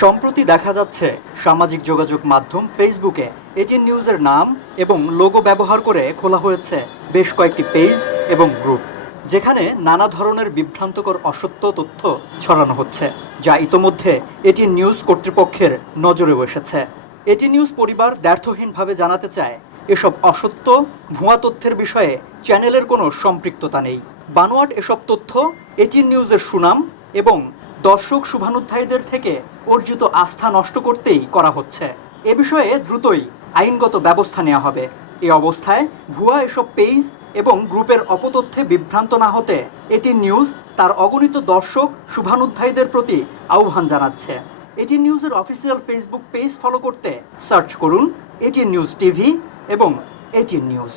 সম্প্রতি দেখা যাচ্ছে সামাজিক যোগাযোগ মাধ্যম ফেসবুকে এটিএন নিউজের নাম এবং লোগো ব্যবহার করে খোলা হয়েছে বেশ কয়েকটি পেজ এবং গ্রুপ, যেখানে নানা ধরনের বিভ্রান্তকর অসত্য তথ্য ছড়ানো হচ্ছে, যা ইতোমধ্যে এটিএন নিউজ কর্তৃপক্ষের নজরেও এসেছে। এটিএন নিউজ পরিবার দ্ব্যর্থহীনভাবে জানাতে চায়, এসব অসত্য ভুয়া তথ্যের বিষয়ে চ্যানেলের কোনো সম্পৃক্ততা নেই। বানোয়াট এসব তথ্য এটিএন নিউজের সুনাম এবং দর্শক শুভানুধ্যায়ীদের থেকে অর্জিত আস্থা নষ্ট করতেই করা হচ্ছে। এ বিষয়ে দ্রুতই আইনগত ব্যবস্থা নেওয়া হবে। এ অবস্থায় ভুয়া এসব পেজ এবং গ্রুপের অপতথ্যে বিভ্রান্ত না হতে এটিএন নিউজ তার অগণিত দর্শক শুভানুধ্যায়ীদের প্রতি আহ্বান জানাচ্ছে। এটিএন নিউজের অফিসিয়াল ফেসবুক পেজ ফলো করতে সার্চ করুন এটিএন নিউজ টিভি এবং এটিএন নিউজ।